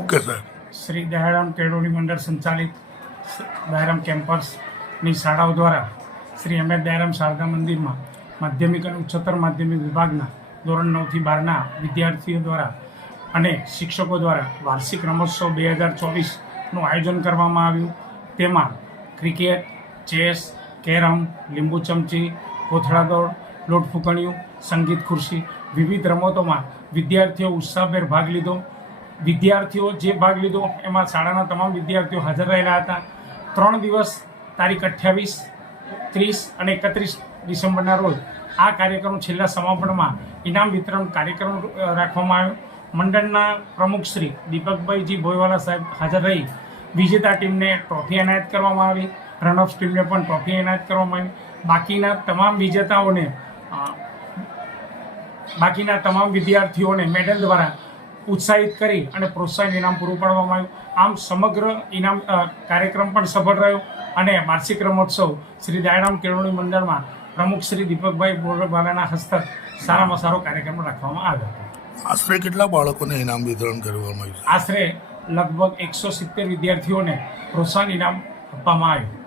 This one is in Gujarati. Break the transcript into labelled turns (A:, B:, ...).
A: ઓકે સાહેબ
B: શ્રી દયારામ કેળવણી મંડળ સંચાલિત દયારામ કેમ્પસની શાળાઓ દ્વારા શ્રી એમ એસ દયારામ શારદા મંદિરમાં માધ્યમિક અને ઉચ્ચતર માધ્યમિક વિભાગના ધોરણ નવથી બારના વિદ્યાર્થીઓ દ્વારા અને શિક્ષકો દ્વારા વાર્ષિક રમોત્સવ બે હજાર ચોવીસનું આયોજન કરવામાં આવ્યું. તેમાં ક્રિકેટ, ચેસ, કેરમ, લીંબુ ચમચી, કોથળા દોડ, લોટ ફૂંકણીયું, સંગીત ખુરશી વિવિધ રમતોમાં વિદ્યાર્થીઓ ઉત્સાહભેર ભાગ લીધો. વિદ્યાર્થીઓ જે ભાગ લીધો, એમાં શાળાના તમામ વિદ્યાર્થીઓ હાજર રહેલા હતા. ત્રણ દિવસ, તારીખ અઠ્યાવીસ, ત્રીસ અને એકત્રીસ ડિસેમ્બરના રોજ આ કાર્યક્રમ છેલ્લા સમાપનમાં ઇનામ વિતરણ કાર્યક્રમ રાખવામાં આવ્યો. મંડળના પ્રમુખ શ્રી દીપકભાઈજી ભોયવાલા સાહેબ હાજર રહી. વિજેતા ટીમને ટ્રોફી એનાયત કરવામાં આવી. રનઅપ્સ ટીમને પણ ટ્રોફી એનાયત કરવામાં આવી. બાકીના તમામ વિજેતાઓને બાકીના તમામ વિદ્યાર્થીઓને મેડલ દ્વારા ઉત્સાહિત કરી અને પ્રોત્સાહન ઇનામ પૂરું પાડવામાં આવ્યું. આમ સમગ્ર ઇનામ કાર્યક્રમ પણ સફળ રહ્યો અને વાર્ષિક રમોત્સવ શ્રી દયારામ કેળવણી મંડળમાં પ્રમુખ શ્રી દીપકભાઈ બોરવાલાના હસ્તક સારામાં સારો કાર્યક્રમ રાખવામાં આવ્યો હતો.
A: આશરે કેટલા બાળકોને ઇનામ વિતરણ કરવામાં આવ્યું?
B: આશરે લગભગ એકસો સિત્તેર વિદ્યાર્થીઓને પ્રોત્સાહન ઇનામ આપવામાં આવ્યું.